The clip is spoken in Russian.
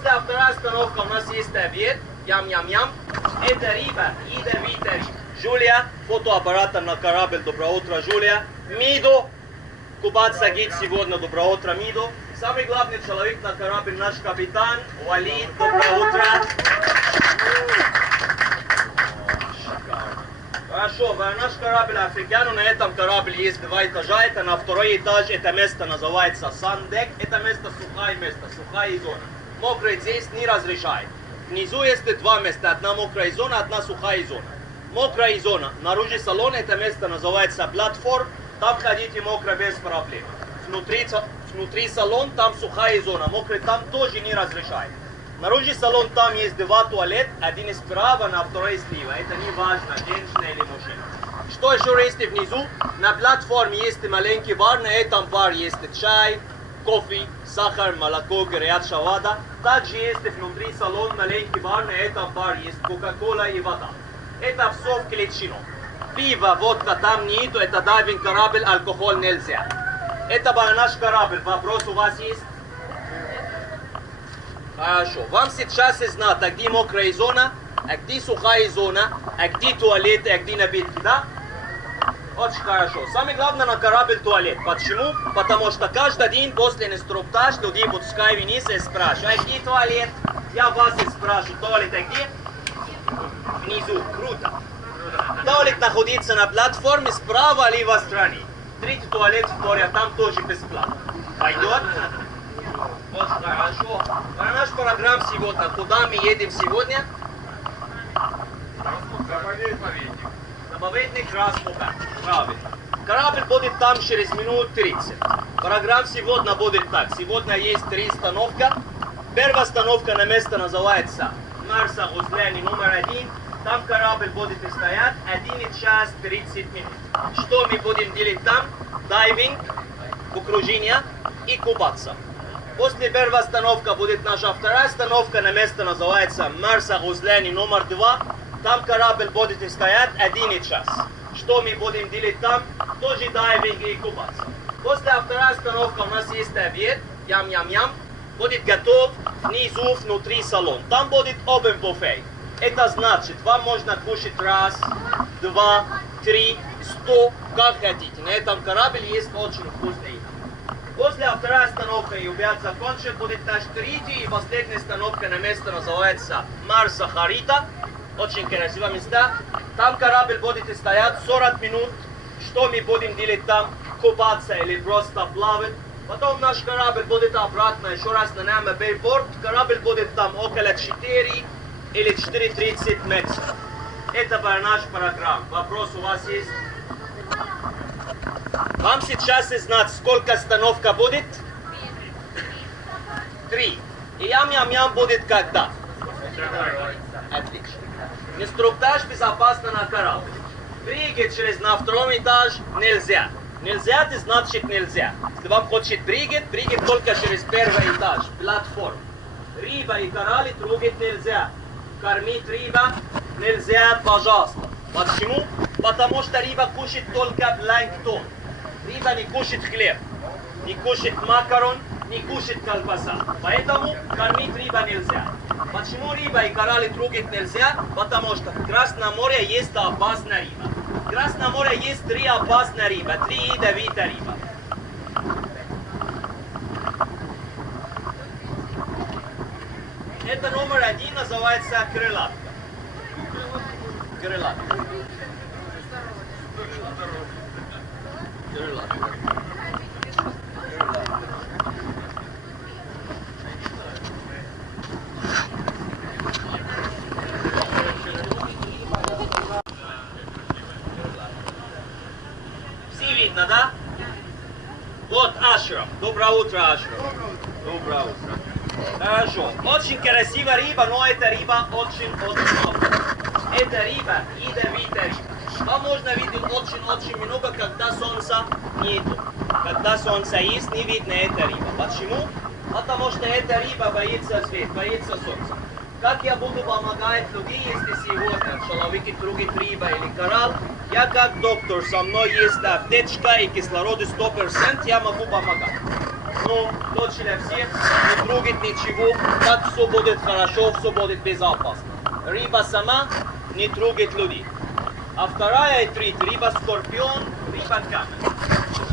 После вторая остановка у нас есть обед. Ям-ям-ям. Это риба, ядовитая риба. Жулия, фотоаппаратор на корабль. Доброе утро, Жулия. Мидо. Кубаться гид сегодня. Доброе утро, Мидо. Самый главный человек на корабле наш капитан Валид. Доброе утро. Хорошо, наш корабль Африкяну, на этом корабле есть два этажа, это на второй этаж, это место называется сандек, это место, сухая зона. Мокрый здесь не разрешает. Внизу есть два места, одна мокрая зона, одна сухая зона. Мокрая зона, наружу салон, это место называется платформ, там ходите мокро без проблем. Внутри салон, там сухая зона, мокрый там тоже не разрешает. Наружу салон, там есть два туалета, один справа, на второй слева. Это не важно, женщина или мужчина. Что еще есть внизу? На платформе есть маленький бар, на этом бар есть чай, кофе, сахар, молоко, горячая вода. Также есть внутри салон маленький бар, на этом бар есть кока-кола и вода. Это все включено. Пиво, водка там нету, это дайвинг корабль, алкоголь нельзя. Это наш корабль. Вопрос у вас есть? Хорошо. Вам сейчас знать, где мокрая зона, а где сухая зона, а где туалет, а где напитки, да? Очень хорошо. Самое главное на корабль туалет. Почему? Потому что каждый день после инструктажа людей пускай вниз и спрашивают, а где туалет? Я вас и спрашиваю, туалет а где? Внизу. Круто. Туалет находится на платформе справа левой стороны. Третий туалет в море, там тоже бесплатно. Пойдет? Очень хорошо. На наш программ сегодня, куда мы едем сегодня? Заповедник Распука. Правильно. Корабль будет там через минут 30. Программа сегодня будет так. Сегодня есть 3 остановки. Первая остановка на место называется Марса Гузляни номер 1. Там корабль будет стоять 1 час 30 минут. Что мы будем делать там? Дайвинг, окружение и купаться. После первой остановки будет наша вторая остановка, на место называется Марса Гузляни номер 2. Там корабль будет стоять 1 час. Что мы будем делать там? Тоже дайвинг и купаться. После второй остановки у нас есть обед, ям-ям-ям. Будет готов внизу, внутри салон. Там будет open buffet. Это значит, вам можно кушать раз, 2, 3, 100, как хотите. На этом корабле есть очень вкусная еда. После второй остановки и обед закончен, будет наш третий и последняя остановка на место называется Марса Харита. Очень красивое место. Там корабль будет стоять 40 минут. Что мы будем делать там? Купаться или просто плавать. Потом наш корабль будет обратно еще раз на нами бейпорт. Корабль будет там около 4 или 4:30 метров. Это наш программ. Вопрос у вас есть? Вам сейчас знать, сколько остановка будет? 3. И ям-ям-ям будет когда? Отлично. Инструктаж безопасно на корабле. Прыгать на второй этаж нельзя. Нельзя, это значит нельзя. Если вам хочет прыгать только через первый этаж, платформ. Рыба и кораллы трогать нельзя. Кормить рыба нельзя, пожалуйста. Почему? Потому что рыба кушает только планктон. Рыба не кушает хлеб, не кушает макарон, не кушает колбаса. Поэтому кормить рыба нельзя. Почему рыба и кораллы трогать нельзя? Потому что в Красном море есть опасная рыба. В Красном море есть 3 опасные рыбы, 3 ядовитые рыбы. Это номер 1 называется крылатка. Крылатка. Крылатка. Все видно, да? Вот Ашраф. Доброе утро, Ашраф. Доброе утро. Хорошо. Очень красивая рыба, но эта рыба очень-очень много. Это рыба ядовитая рыба. Вам можно видеть очень-очень много, когда солнца нету. Когда солнце есть, не видно эта рыба. Почему? Потому что эта рыба боится света, боится солнца. Как я буду помогать людям, если сегодня человек трогает рыба или коралл, я как доктор, со мной есть аптечка и кислород 100%, я могу помогать. основном точили всех, не трогать ничего, так все будет хорошо, все будет безопасно. Рыба сама не трогает людей. А вторая и третья, рыба скорпион, рыба камень.